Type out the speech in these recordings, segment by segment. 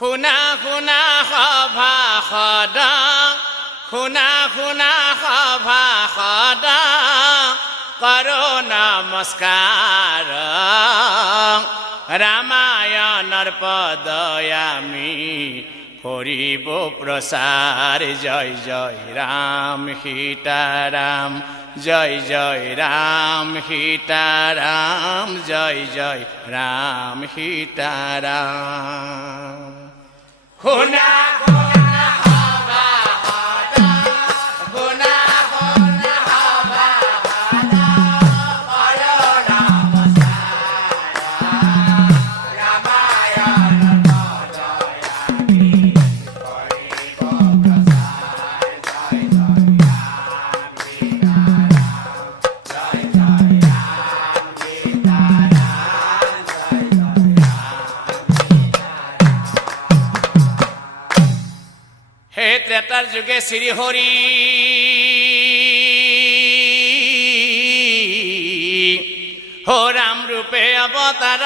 শুনা শুনা সভা সদা শুনা শুনা সভা সদা কৰো নমস্কাৰ ৰামায়ণৰ পদয়ামি কৰিব প্ৰচাৰ জয় জয় ৰাম সীতাৰাম জয় জয় ৰাম সীতাৰাম জয় জয় ৰাম সীতাৰাম শুনা ত্ৰেতাৰ যুগে শ্ৰী হৰি ৰাম ৰূপে অৱতাৰ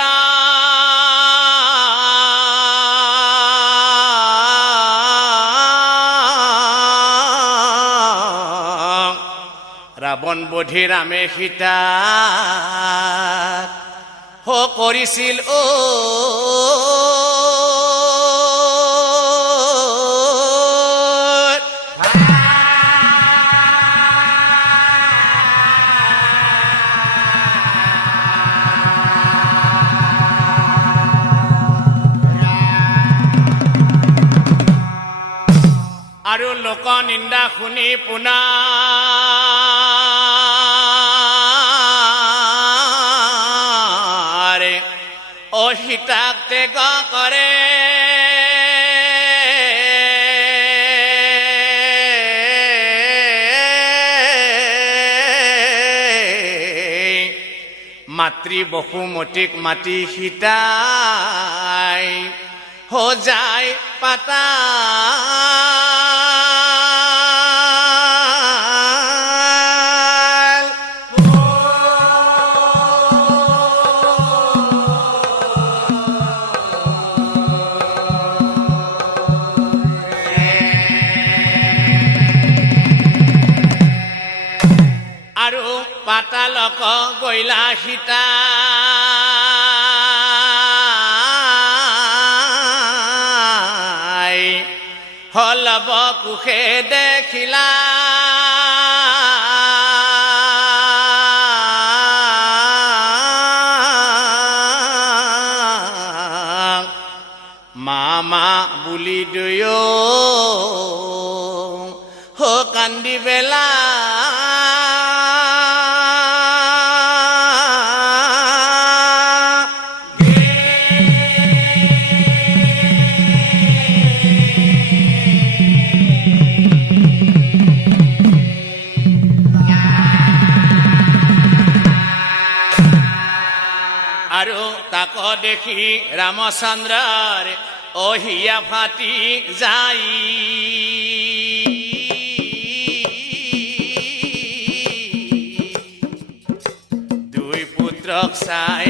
ৰাৱণ বধি ৰামে সীতা কৰিছিল আৰু লোক নিন্দা শুনি পুনাৰে সীতাক ত্যাগ কৰে মাতৃ বসুমতীক মাতি সীতাই যায় পাতা আৰু পাতালক গৈলা সীতা হলব কুশে দেখিলা মামা বুলি দুয়ো কান্দি বেলা আৰু তাক দেখি ৰামচন্দ্ৰৰ অহিয়া ফাটি যাই দুই পুত্ৰক চাই